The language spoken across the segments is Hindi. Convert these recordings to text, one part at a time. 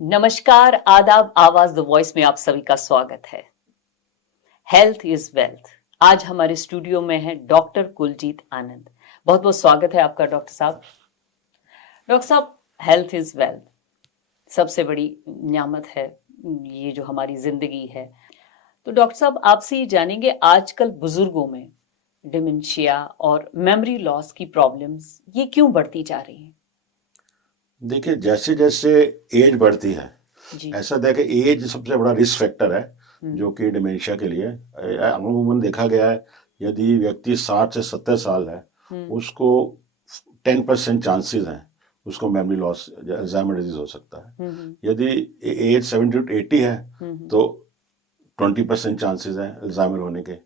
नमस्कार, आदाब, आवाज द वॉइस में आप सभी का स्वागत है। Health is wealth. आज हमारे स्टूडियो में है डॉक्टर कुलजीत आनंद। बहुत बहुत स्वागत है आपका डॉक्टर साहब। डॉक्टर साहब, हेल्थ इज वेल्थ सबसे बड़ी नियामत है, ये जो हमारी जिंदगी है। तो डॉक्टर साहब, आपसे ये जानेंगे, आजकल बुजुर्गों में डिमेंशिया और मेमोरी लॉस की प्रॉब्लम्स ये क्यों बढ़ती जा रही हैं? देखिए, जैसे जैसे एज बढ़ती है, जी। ऐसा देखे एज सबसे बड़ा रिस्क फैक्टर है जो कि डिमेंशिया के लिए अमूमन देखा गया है। यदि व्यक्ति 60 से 70 साल है, उसको 10% चांसेस हैं उसको मेमोरी लॉस या अल्जाइमर डिजीज हो सकता है। यदि एज 70 to 80 है तो 20% चांसेस हैं अल्जाइमर होने के।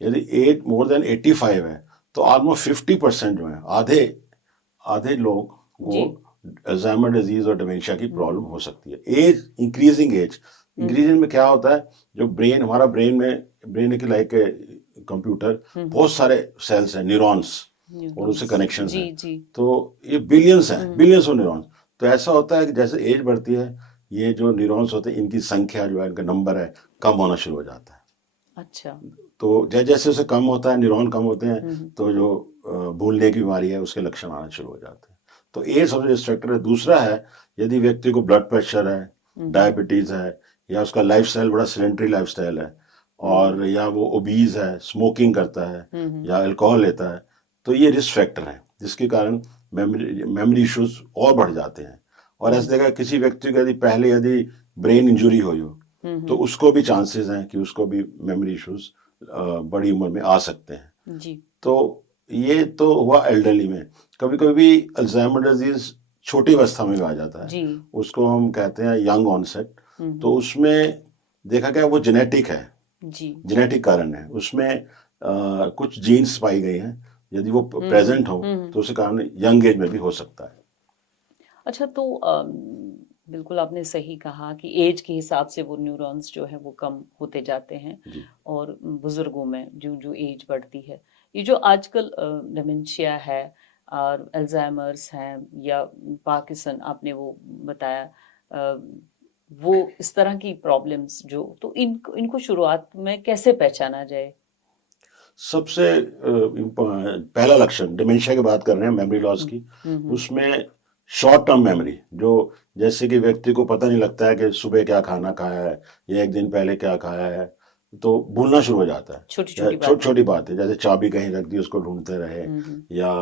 यदि एज मोर देन 85 है तो ऑलमोस्ट 50% जो है, आधे आधे लोग जी। को अल्जाइमर डिजीज और डिमेंशिया की प्रॉब्लम हो सकती है। एज इंक्रीजिंग में क्या होता है, जो हमारा ब्रेन एक लाइक कंप्यूटर, बहुत सारे सेल्स हैं, न्यूरॉन्स और उससे कनेक्शंस जी हैं। जी। तो ये बिलियंस हैं, बिलियंस ऑफ न्यूरॉन्स। तो ऐसा होता है कि जैसे एज बढ़ती है, ये जो न्यूरॉन्स होते हैं इनकी संख्या जो है, इनका नंबर है, कम होना शुरू हो जाता है। अच्छा। तो जैसे जैसे उसे कम होता है, न्यूरॉन कम होते हैं, तो जो भूलने की बीमारी है उसके लक्षण आना शुरू हो जाते हैं। तो ये सबसे रिस्क फैक्टर है। दूसरा है, यदि व्यक्ति को ब्लड प्रेशर है, डायबिटीज है, या उसका लाइफस्टाइल बड़ा सेडेंटरी लाइफस्टाइल है, और या वो ओबीज है, स्मोकिंग करता है, या अल्कोहल लेता है, तो ये रिस्क फैक्टर है जिसके कारण मेमोरी इश्यूज और बढ़ जाते हैं। और ऐसे देखा, किसी व्यक्ति को यदि ब्रेन इंजुरी हुई हो तो उसको भी चांसेस हैं कि उसको भी मेमोरी इश्यूज बड़ी उम्र में आ सकते हैं। जी। तो ये तो हुआ एल्डरली में। कभी कभी अल्जाइमर डिजीज छोटी अवस्था में भी आ जाता है, जी। उसको हम कहते हैं यंग ऑनसेट। तो उसमें देखा गया वो जेनेटिक है, जी। जेनेटिक कारण है, उसमें कुछ जीन्स पाई गई हैं, यदि वो प्रेजेंट हो तो उसके कारण यंग एज में भी हो सकता है। अच्छा, तो बिल्कुल आपने सही कहा कि एज के हिसाब से वो न्यूरॉन्स जो है वो कम होते जाते हैं। जी। और बुजुर्गों में जो जो एज बढ़ती है, ये जो आजकल डिमेंशिया है और अल्जाइमर्स हैं या पार्किंसन आपने वो बताया, वो इस तरह की प्रॉब्लम्स जो, तो इनको शुरुआत में कैसे पहचाना जाए? सबसे पहला लक्षण, डिमेंशिया की बात कर रहे हैं, मेमोरी लॉस की, उसमें शॉर्ट टर्म मेमोरी, जो जैसे कि व्यक्ति को पता नहीं लगता है कि सुबह क्या खाना खाया है या एक दिन पहले क्या खाया है, तो भूलना शुरू हो जाता है। छोटी छोटी बात है, जैसे चाबी कहीं रख दी उसको ढूंढते रहे, या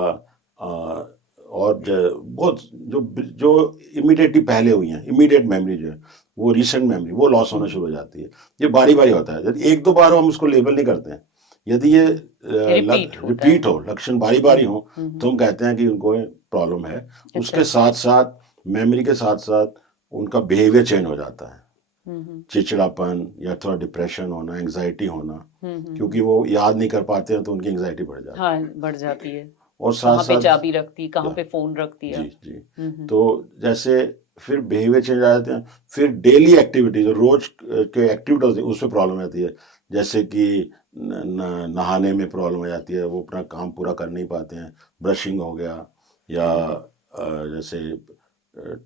और बहुत जो जो इमीडिएटली पहले हुई हैं, इमीडिएट मेमोरी जो है, वो रिसेंट मेमोरी वो लॉस होना शुरू हो जाती है। ये बारी बारी होता है, यदि एक दो बार हम उसको लेबल नहीं करते हैं। यदि ये रिपीट हो, लक्षण बारी बारी हो, तो हम कहते हैं कि उनको प्रॉब्लम है। उसके साथ साथ मेमोरी के साथ साथ उनका बिहेवियर चेंज हो जाता है, चिड़चिड़ापन या थोड़ा डिप्रेशन होना, एंग्जाइटी होना, क्योंकि वो याद नहीं कर पाते हैं तो उनकी एंग्जाइटी बढ़ जाती है। हाँ, बढ़ जाती है। और साथ कहाँ पे साथ चाबी रखती, कहाँ पे फोन रखती है। जी जी। तो जैसे फिर बिहेवियर चेंज आ जाते हैं। फिर डेली एक्टिविटीज, रोज के एक्टिविटीज, उसमें प्रॉब्लम आती है। जैसे कि नहाने में प्रॉब्लम आ जाती है, वो अपना काम पूरा कर नहीं पाते हैं। ब्रशिंग हो गया, या जैसे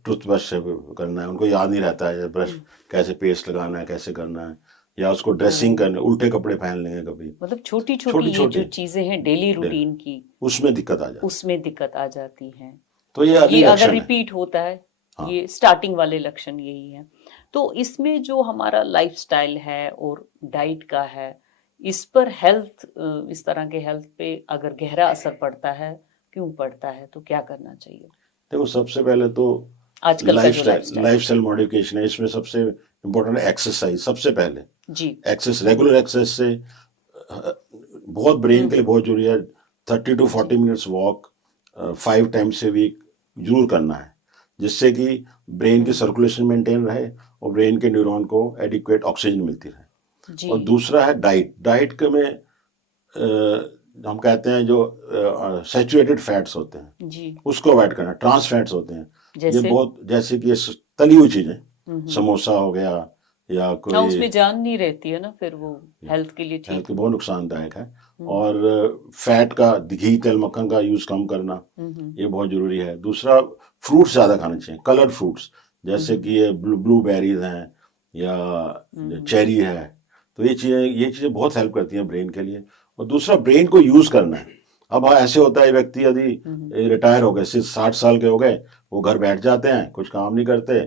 टूथब्रश से करना है, उनको याद नहीं रहता है ब्रश कैसे पेस्ट लगाना है, कैसे करना है, या उसको ड्रेसिंग करना, उल्टे कपड़े पहन लेंगे कभी। मतलब छोटी छोटी ये जो चीजें हैं डेली रूटीन की, उसमें दिक्कत आ जाती है, उसमें दिक्कत आ जाती है। तो ये अगर रिपीट होता है, हाँ। ये स्टार्टिंग वाले लक्षण यही है। तो इसमें जो हमारा लाइफस्टाइल है और डाइट का है, इस पर हेल्थ, इस तरह के हेल्थ पे अगर गहरा असर पड़ता है, क्यों पड़ता है, तो क्या करना चाहिए? देखो, सबसे पहले तो आजकल लाइफस्टाइल मॉडिफिकेशन है। इसमें सबसे इम्पोर्टेंट है एक्सरसाइज। सबसे पहले जी, रेगुलर एक्सरसाइज से बहुत ब्रेन के लिए बहुत जरूरी है। 30 to 40 minutes walk 5 times a week जरूर करना है, जिससे कि ब्रेन की सर्कुलेशन मेंटेन रहे और ब्रेन के न्यूरॉन को एडिक्वेट ऑक्सीजन मिलती रहे। और दूसरा है डाइट के में हम कहते हैं जो सैचुरेटेड फैट्स होते हैं जी, उसको अवॉइड करना। ट्रांस फैट्स होते हैं, जैसे ये बहुत, जैसे कि तली हुई चीजें, समोसा हो गया, या कोई, हाँ, उसमें जान नहीं रहती है ना, फिर वो हेल्थ के लिए हेल्थ ठीक के बहुत नुकसानदायक है। और फैट का, घी तेल मक्खन का यूज कम करना, ये बहुत जरूरी है। दूसरा, फ्रूट्स ज्यादा खाने चाहिए, कलर्ड फ्रूट्स, जैसे कि ये ब्लूबेरीज हैं या चेरी है, तो ये चीजें बहुत हेल्प करती हैं ब्रेन के लिए। और दूसरा, ब्रेन को यूज करना है। अब ऐसे होता है, व्यक्ति यदि रिटायर हो गए, 60 साल के हो गए, वो घर बैठ जाते हैं, कुछ काम नहीं करते,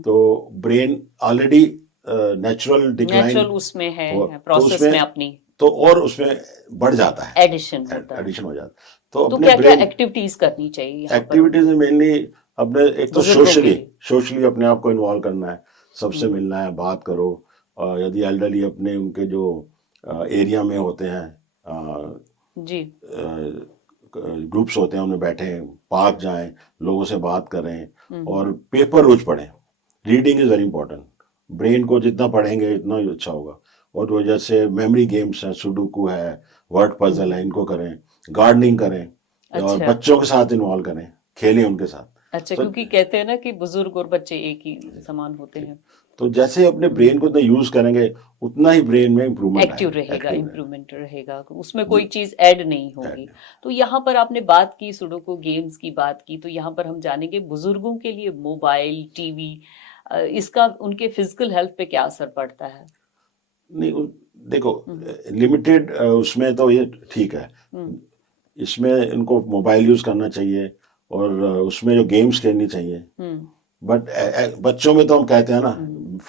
तो ब्रेन ऑलरेडी नेचुरल डिक्लाइन उसमें है तो प्रोसेस उसमें में अपनी तो और उसमें बढ़ जाता है, एडिशन होता है। एडिशन हो जाता है। तो तो अपने क्या क्या ब्रेन एक्टिविटीज करनी चाहिए यहाँ पर एक्टिविटीज में मेनली अपने, एक तो बुजुर्गों के सोशली लिए? सोशली अपने आप को इन्वॉल्व करना है, सबसे मिलना है, बात करो। यदि एल्डरली अपने उनके जो एरिया में होते हैं, जी ग्रुप्स होते हैं, उनमें बैठें, पार्क जाएं, लोगों से बात करें और पेपर रोज पढ़ें। Reading is very important. Brain को जितना पढ़ेंगे इतना ही अच्छा होगा। और वो जैसे मेमोरी गेम्स हैं, सुडोकू है, वर्ड पजल है, इनको करें, गार्डनिंग करें, और अच्छा बच्चों के साथ इन्वॉल्व करें, खेलें उनके साथ। अच्छा, तो क्योंकि कहते हैं ना कि बुजुर्ग और बच्चे एक ही समान होते हैं, तो जैसे अपने ब्रेन को उतना यूज करेंगे, उतना ही ब्रेन में इम्प्रूवमेंट एक्टिव आएगा, रहेगा, एक्टिव रहेगा। इम्प्रूवमेंट रहेगा, उसमें कोई चीज ऐड नहीं होगी। तो यहाँ पर आपने बात की सुडोकू गेम्स की बात की, तो यहाँ पर हम जानेंगे बुजुर्गों के लिए मोबाइल टीवी इसका उनके फिजिकल हेल्थ पे क्या असर पड़ता है? नहीं, देखो, लिमिटेड उसमें तो ये ठीक है। इसमें इनको मोबाइल यूज करना चाहिए और उसमें जो गेम्स खेलनी चाहिए। बट बच्चों में तो हम कहते हैं ना,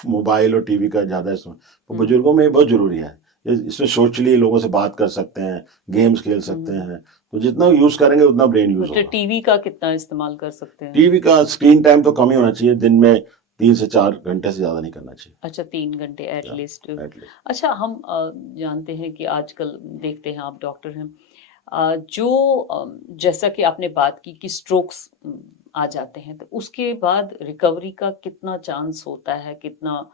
मोबाइल और टीवी का ज्यादा इस्तेमाल, तो बुजुर्गों में ये बहुत जरूरी है। इसमें सोशली लोगों से बात कर सकते हैं, गेम्स खेल सकते हैं, तो जितना यूज करेंगे उतना ब्रेन यूज मतलब होगा। टीवी का कितना इस्तेमाल कर सकते हैं? टीवी का स्क्रीन टाइम तो कम ही होना चाहिए, दिन में 3 से 4 घंटे से ज्यादा नहीं करना चाहिए। अच्छा 3 घंटे एटलीस्ट। एटलीस्ट अच्छा हम जानते हैं कि आजकल देखते हैं, आप डॉक्टर हैं, जो जैसा कि आपने बात की कि स्ट्रोक्स आ जाते हैं, तो उसके बाद रिकवरी का कितना चांस होता है, कितना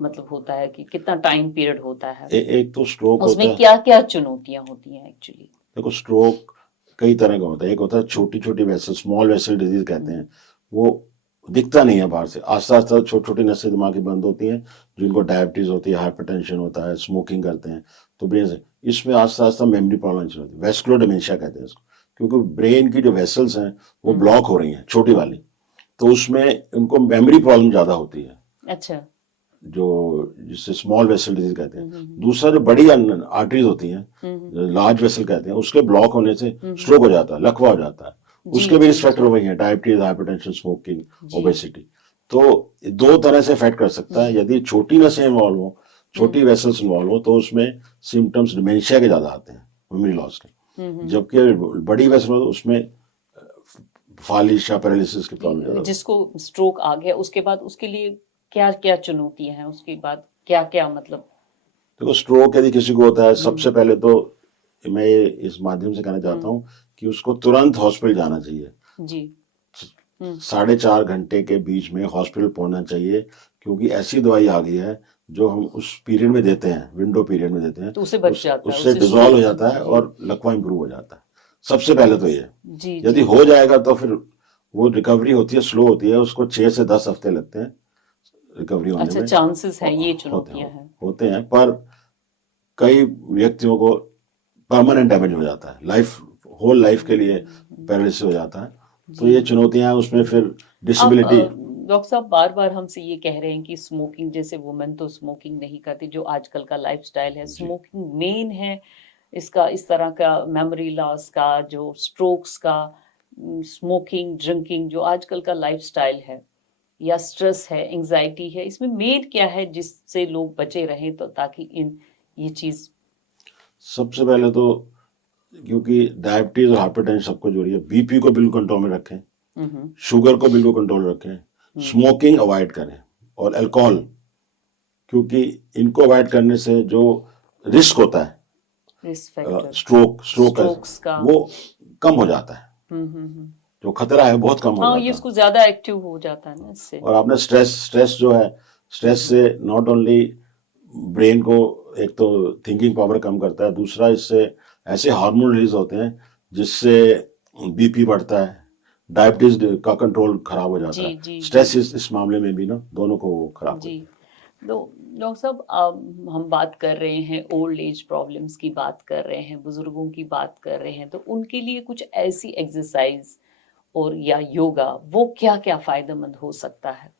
मतलब होता है कि कितना टाइम पीरियड होता है? एक तो स्ट्रोक होता उसमें है। क्या क्या चुनौतियां होती हैं एक्चुअली? देखो, स्ट्रोक कई तरह का होता है। एक होता है छोटी छोटी वेसल, स्मॉल वेसल डिजीज कहते हैं। वो दिखता नहीं है बाहर से, आस्ता आस्ता छोटी छोटी नसें दिमाग की बंद होती हैं, जिनको डायबिटीज होती है, हाइपरटेंशन होता है, स्मोकिंग करते हैं, तो ब्रेन से इसमें आस्ता आस्ता मेमोरी प्रॉब्लम शुरू होती है, वेस्कुलर डिमेंशिया कहते हैं इसको। क्योंकि ब्रेन की जो वेसल्स हैं वो ब्लॉक हो रही हैं, छोटी वाली, तो उसमें उनको मेमोरी प्रॉब्लम ज्यादा होती है, अच्छा जो जिससे स्मॉल वेसल डिजीज कहते हैं। दूसरा, जो बड़ी आर्टरीज होती हैं, लार्ज वेसल कहते हैं, उसके ब्लॉक होने से स्ट्रोक हो जाता है, लकवा हो जाता है। उसके भी रिस्क फैक्टर वही है, डायबिटीज, हाइपरटेंशन, स्मोकिंग, ओबेसिटी। तो दो तरह से इफेक्ट कर सकता है। यदि छोटी नसें इन्वॉल्व हो, छोटी वेसल्स इन्वॉल्व हो, तो उसमें सिम्टम्स डिमेंशिया के ज्यादा आते हैं, मेमोरी लॉस के। जबकि बड़ी वेसल हो तो उसमें फालिश या पैरालिसिस की प्रॉब्लम ज्यादा। जिसको स्ट्रोक आ गया उसके बाद उसके लिए क्या क्या चुनौतियां हैं, उसके बाद क्या क्या मतलब? देखो, स्ट्रोक यदि किसी को होता है, सबसे पहले तो मैं ये इस माध्यम से कहना चाहता हूँ कि उसको तुरंत हॉस्पिटल जाना चाहिए। जी 4.5 घंटे के बीच में हॉस्पिटल पहुंचना चाहिए, क्योंकि ऐसी दवाई आ गई है जो हम उस पीरियड में देते हैं, विंडो पीरियड में देते हैं, तो उसे बच जाता है, उससे उससे डिजॉल्व हो stroke- जाता है जी। और लकवा इंप्रूव हो जाता है। सबसे पहले तो ये, जी यदि जी हो जाएगा तो फिर वो रिकवरी होती है, स्लो होती है, उसको 6 से 10 हफ्ते लगते हैं रिकवरी होने अच्छा में। चांसेस है, ये होते चुनौतियां हैं हैं। होते हैं पर कई व्यक्तियों को परमानेंट डैमेज हो जाता है, लाइफ, होल लाइफ के लिए पैरालिसिस हो जाता है। तो ये चुनौतियां हैं उसमें। फिर अब डिसेबिलिटी। डॉक्टर साहब बार बार हमसे ये कह रहे हैं कि स्मोकिंग, जैसे वुमेन तो स्मोकिंग नहीं करती, जो आजकल का लाइफस्टाइल है, स्मोकिंग मेन है इसका, इस तरह का मेमोरी लॉस का, जो स्ट्रोक्स का, स्मोकिंग ड्रिंकिंग, जो आजकल का लाइफस्टाइल है, या स्ट्रेस है, एंजाइटी है, इसमें मेन क्या है जिससे लोग बचे रहें, तो ताकि इन ये चीज? सबसे पहले तो, क्योंकि डायबिटीज और हाइपरटेंशन सबको जो रही है, बीपी को बिल्कुल कंट्रोल में रखें, शुगर को बिल्कुल कंट्रोल रखें, स्मोकिंग अवॉइड करें, और अल्कोहल, क्योंकि इनको अवॉइड करने से जो रिस्क होता है रिस्क फैक्टर स्ट्रोक स्ट्रोक्स का, वो कम हो जाता है। जो खतरा है बहुत कम हो हाँ ये जाता है। उसको ज्यादा एक्टिव हो जाता है ना इससे। और आपने स्ट्रेस जो है, स्ट्रेस से नॉट ओनली ब्रेन को, एक तो थिंकिंग पावर कम करता है, दूसरा इससे ऐसे हार्मोन रिलीज होते हैं जिससे बीपी बढ़ता है, डायबिटीज का कंट्रोल खराब हो जाता जी है। जी स्ट्रेस इस मामले में भी ना दोनों को खराब जी। करता है। तो डॉक्टर साहब हम बात कर रहे हैं ओल्ड एज प्रॉब्लम्स की, बात कर रहे हैं बुजुर्गों की बात कर रहे हैं, तो उनके लिए कुछ ऐसी एक्सरसाइज और या योगा वो क्या क्या फायदेमंद हो सकता है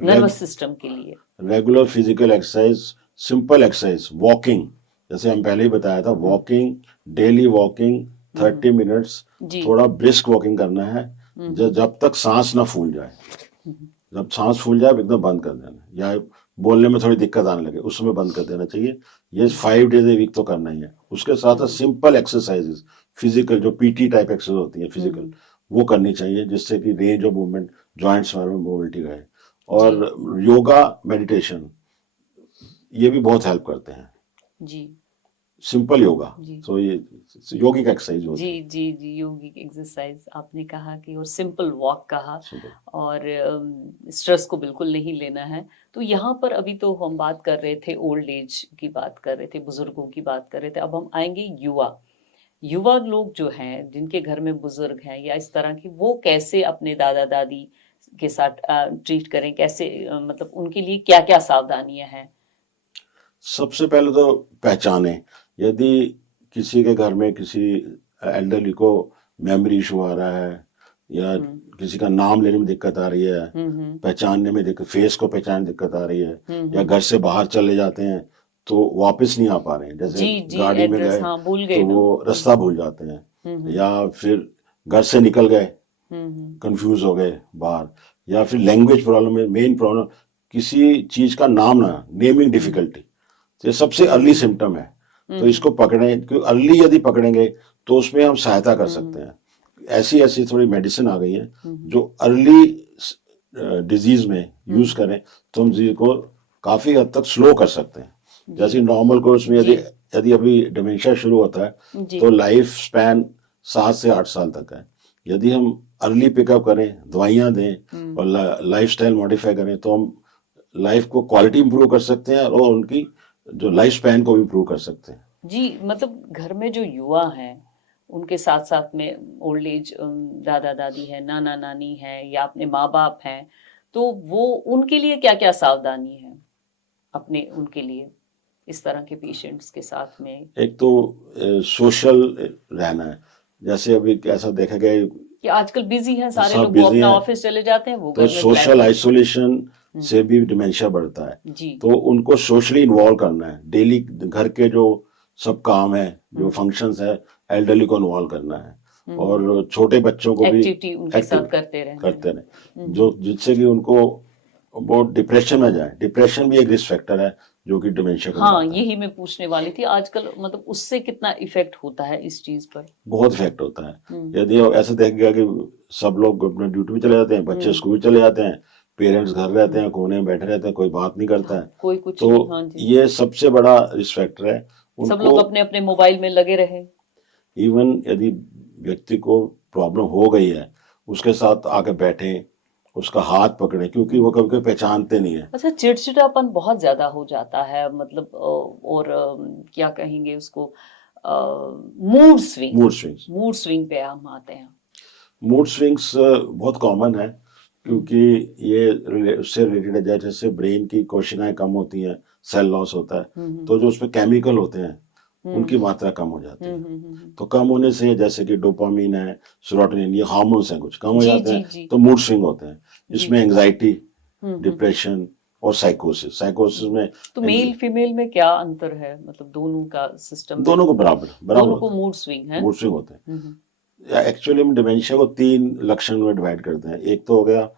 नर्वस सिस्टम के लिए? Regular physical exercise, simple exercise, walking, जैसे हम पहले ही बताया था, वॉकिंग, डेली वॉकिंग 30 मिनट्स, जी। थोड़ा ब्रिस्क वॉकिंग करना है, जब तक सांस ना फूल जाए। जब सांस फूल जाए एकदम बंद कर देना, या बोलने में थोड़ी दिक्कत आने लगे उस समय बंद कर देना चाहिए। ये 5 डेज ए वीक तो करना ही है। उसके साथ साथ सिंपल एक्सरसाइजेस, फिजिकल जो पीटी टाइप एक्सरसाइज होती है फिजिकल, वो करनी चाहिए, जिससे कि रेंज ऑफ मूवमेंट, जॉइंट्स में मोबिलिटी रहे। और योगा, मेडिटेशन, ये भी बहुत हेल्प करते हैं। जी सिंपल योगा, जी तो ये योगिक एक्सरसाइज होती जी है। जी जी योगिक एक्सरसाइज आपने कहा कि, और सिंपल वॉक कहा, Simple। और स्ट्रेस को बिल्कुल नहीं लेना है। तो यहाँ पर अभी तो हम बात कर रहे थे ओल्ड एज की, बात कर रहे थे बुजुर्गों की, बात कर रहे थे। अब हम आएंगे युवा लोग जो हैं, जिनके घर में बुजुर्ग हैं या इस तरह की, वो कैसे अपने दादा दादी के साथ ट्रीट करें, कैसे मतलब उनके लिए क्या क्या सावधानियां हैं? सबसे पहले तो पहचाने, यदि किसी के घर में किसी एल्डरली को मेमोरी इशू आ रहा है, या किसी का नाम लेने में दिक्कत आ रही है, पहचानने में दिक्कत, फेस को पहचानने में दिक्कत आ रही है, या घर से बाहर चले जाते हैं तो वापस नहीं आ पा रहे हैं, जैसे जी गाड़ी में एड्रेस, गए हाँ, भूल गए तो ना। वो रास्ता भूल जाते हैं, या फिर घर से निकल गए, कंफ्यूज हो गए बाहर, या फिर लैंग्वेज प्रॉब्लम है, मेन प्रॉब्लम किसी चीज का नाम ना, नेमिंग डिफिकल्टी, ये सबसे अर्ली सिम्टम है। तो इसको पकड़ें, क्योंकि अर्ली यदि पकड़ेंगे तो उसमें हम सहायता कर सकते हैं। ऐसी ऐसी थोड़ी मेडिसिन आ गई है जो अर्ली डिजीज में यूज करें तो हम डिजीज को काफी हद तक स्लो कर सकते हैं। जैसे नॉर्मल कोर्स में यदि अभी डिमेंशिया शुरू होता है तो लाइफ स्पैन 7 से 8 साल तक है। यदि हम अर्ली पिकअप करें, दवाइयां दें और लाइफस्टाइल मॉडिफाई करें तो हम लाइफ को क्वालिटी इंप्रूव कर सकते हैं और उनकी जो लाइफ स्पैन को इंप्रूव कर सकते हैं। जी, मतलब घर में जो युवा हैं उनके साथ साथ में ओल्ड एज दादा दादी है, नाना नानी है, या अपने माँ बाप हैं, तो वो उनके लिए क्या क्या सावधानी है अपने, उनके लिए इस तरह के पेशेंट्स के साथ में? एक तो सोशल रहना है, जैसे अभी ऐसा देखा गया है कि आजकल बिजी हैं सारे सब लोग, वो बिजी अपना हैं, ऑफिस चले जाते हैं, वो तो घर में सोशल फ्लैट आइसोलेशन से भी डिमेंशिया बढ़ता है। जी। तो उनको सोशली इन्वॉल्व करना है, डेली घर के जो सब काम है, जो फंक्शंस है, एल्डरली को इन्वॉल्व करना है, और छोटे बच्चों को भी एक्टिविटी उनके साथ करते रहे, जो जिससे कि उनको वो डिप्रेशन में जाए। डिप्रेशन भी एक रिस्क फैक्टर है जो कि डिमेंशिया को हाँ, यही मैं पूछने वाली थी, आजकल मतलब उससे कितना इफेक्ट होता है इस चीज पर? बहुत इफेक्ट होता है। यदि ऐसे देखेगा कि सब लोग अपने ड्यूटी में चले जाते हैं, बच्चे स्कूल चले जाते हैं, पेरेंट्स घर रहते हैं, कोने में बैठे रहते हैं, कोई बात नहीं करता है, कोई कुछ तो नहीं। हाँ जी, ये सबसे बड़ा रिस्क फैक्टर है। सब लोग अपने अपने मोबाइल में लगे रहे। इवन यदि व्यक्ति को प्रॉब्लम हो गई है, उसके साथ आके बैठे, उसका हाथ पकड़े, क्योंकि वो कभी कभी पहचानते नहीं है। अच्छा, चिड़चिड़ापन बहुत ज्यादा हो जाता है, मतलब और क्या कहेंगे उसको, मूड स्विंग पे हम आते हैं। मूड स्विंग्स बहुत कॉमन है, क्योंकि ये उससे रिलेटेड है, जैसे ब्रेन की कोशिकाएं कम होती हैं, सेल लॉस होता है, तो जो उसमें केमिकल होते हैं उनकी मात्रा कम हो जाती है। तो कम होने से, जैसे कि डोपामिन है, सेरोटोनिन, ये हार्मोन्स हैं, कुछ कम हो जाते हैं, तो मूड स्विंग होते हैं, जिसमें एंजाइटी, डिप्रेशन और साइकोसिस में। तो मेल फीमेल में क्या अंतर है, मतलब दोनों का सिस्टम? दोनों को बराबर दोनों को मूड स्विंग है। मूड स्विंग होते हैं। एक्चुअली हम डिमेंशिया को 3 लक्षण में डिवाइड करते हैं। एक तो हो गया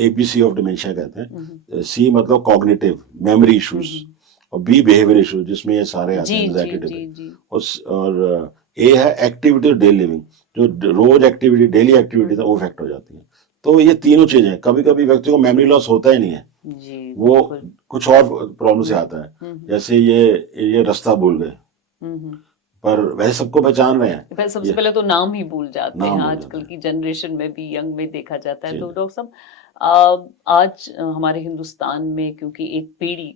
एबीसी ऑफ डिमेंशिया कहते हैं। सी मतलब कॉग्निटिव मेमोरी इश्यूज, और बी बिहेवियर इश्यूज, जिसमें ये सारे आते हैं, एंजाइटी, और ए है एक्टिविटी और डेली लिविंग, जो रोज एक्टिविटी, डेली एक्टिविटी वो इफेक्ट हो जाती है। तो ये तीनों चीजें, कभी कभी व्यक्ति को मेमोरी लॉस होता ही नहीं है जी, वो कुछ और प्रॉब्लम से आता है, जैसे ये रास्ता भूल गए, पर वैसे सबको पहचान रहे हैं। सबसे पहले तो नाम ही भूल जाते हैं, आजकल की जनरेशन में भी, यंग में देखा जाता है। तो डॉक्टर साहब, आज हमारे हिंदुस्तान में क्योंकि एक पीढ़ी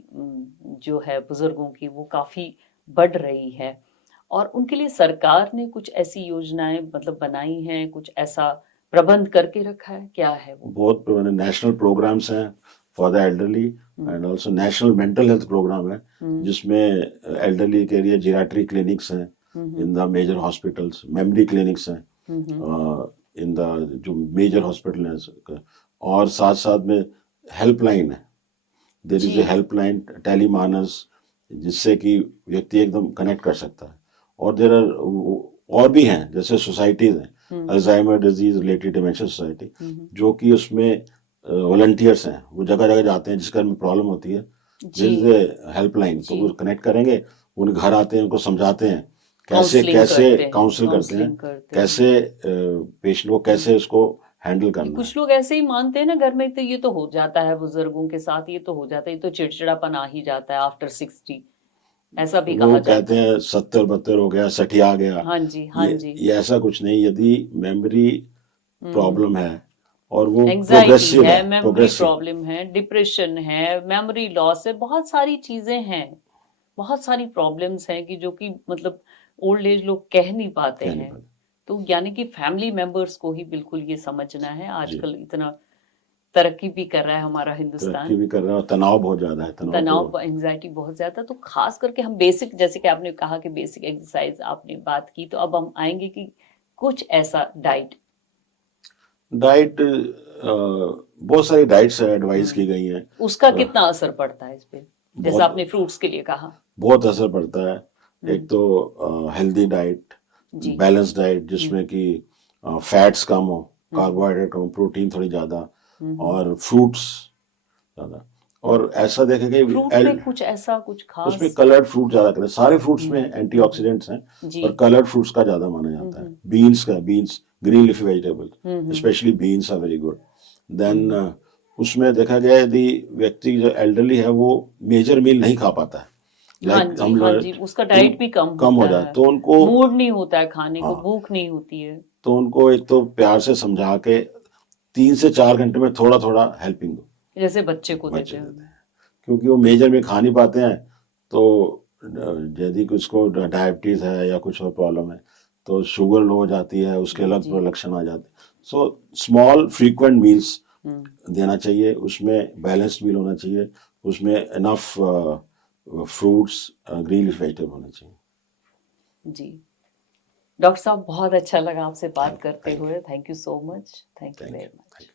जो है बुजुर्गों की, वो काफी बढ़ रही है, और उनके लिए सरकार ने कुछ ऐसी योजनाएं मतलब बनाई हैं, कुछ ऐसा प्रबंध करके रखा है, क्या है वो? बहुत नेशनल प्रोग्राम्स हैं for the elderly, and also national mental health program है, जिसमें एल्डरली के लिए जीराट्री क्लिनिक्स हैं in the major hospitals, memory clinics हैं, इन द जो मेजर हॉस्पिटल है, और साथ साथ में हेल्पलाइन है, देयर इज जी। ए हेल्पलाइन टेलीमानस, जिससे कि व्यक्ति एकदम कनेक्ट कर सकता है। और देर आर और भी हैं, जैसे सोसाइटीज हैं, Alzheimer disease related dementia society, जो कि उसमें वॉलंटियर्स हैं, वो जगह जगह जाते हैं, जिस घर में प्रॉब्लम होती है, जी। देयर इज ए हेल्पलाइन, तो जी। वो कनेक्ट करेंगे, उनके घर आते हैं, उनको समझाते हैं कैसे काउंसलिंग कैसे करते हैं, काउंसिल करते हैं, काउंसलिंग करते हैं। कैसे पेशेंट को कैसे उसको हैंडल ये करना है। कुछ लोग ऐसे ही मानते हैं ना घर में, तो ये तो हो जाता है बुजुर्गों के साथ, ये तो हो जाता है, ये तो चिड़चिड़ापन आ ही जाता है आफ्टर 60, ऐसा भी कहा वो जाता कहते है। हैं 70-72 हो गया, सठिया गया। हाँ जी, हाँ जी। ये ऐसा कुछ नहीं, यदि मेमोरी प्रॉब्लम है और वो एंजाइटी प्रोग्रेसिव है, है, मेमोरी प्रोग्रेसिव, प्रॉब्लम है, डिप्रेशन है, मेमोरी लॉस है, बहुत सारी चीजें हैं, बहुत सारी प्रॉब्लम्स हैं कि जो कि मतलब ओल्ड एज लोग कह नहीं पाते कह नहीं हैं। पाते। तो यानी कि फैमिली मेंबर्स को ही बिल्कुल ये समझना है। जी, आजकल इतना तरक्की भी कर रहा है हमारा तरक्की हिंदुस्तान, भी कर रहा है और तनाव बहुत ज्यादा है, तनाव तनाव तो एंजाइटी बहुत ज्यादा, तो खास करके हम बेसिक, जैसे कि आपने कहा कि बेसिक एक्सरसाइज आपने बात की, तो अब हम आएंगे कि कुछ ऐसा डाइट। डाइट, बहुत सारी डाइट्स एडवाइस की गई हैं। उसका कितना असर पड़ता है इस पे, जैसे आपने बहुत फ्रूट्स के लिए कहा। बहुत असर पड़ता है। एक तो हेल्दी डाइट, जी। बैलेंस डाइट, जिसमें कि फैट्स कम हो, कार्बोहाइड्रेट कम, प्रोटीन थोड़ी ज़्यादा, और फ्रूट्स ज़्यादा। और ऐसा देखें कि फ्रूट्स में कुछ ऐसा कुछ उसमें खास। कलर्ड फ्रूट ज़्यादा करें, सारे फ्रूट्स में एंटीऑक्सीडेंट्स हैं, जी। पर कलर्ड फ्रूट्स का ज़्यादा माना जाता है। Beans, green leafy vegetable, specially beans are very good. Then उसमें देखा गया यदि व्यक्ति जो एल्डरली है वो मेजर मील नहीं खा पाता है, हाँ लाइक जी, हम हाँ लोग, जी, उसका तो डाइट भी कम कम हो होता जाए, है, तो उनको, मूड नहीं होता है खाने को, हाँ, भूख नहीं होती है। तो उनको एक तो प्यार से समझा के 3 से 4 घंटे में थोड़ा थोड़ा हेल्पिंग दो, जैसे बच्चे को बच्चे देते देते हैं। हैं, क्योंकि वो मेजर में खा नहीं पाते हैं। तो यदि उसको डायबिटीज है या कुछ और प्रॉब्लम है, तो शुगर लो हो जाती है, उसके अलग जी। लक्षण आ जाते हैं। सो स्मॉल फ्रीक्वेंट मील्स देना चाहिए, उसमें बैलेंस्ड मील होना चाहिए, उसमें enough fruits, green leaf vegetable होना चाहिए। जी। डॉक्टर साहब, बहुत अच्छा लगा आपसे बात थैंक करते यू, हुए। Thank you so much, thank you thank very you. Much.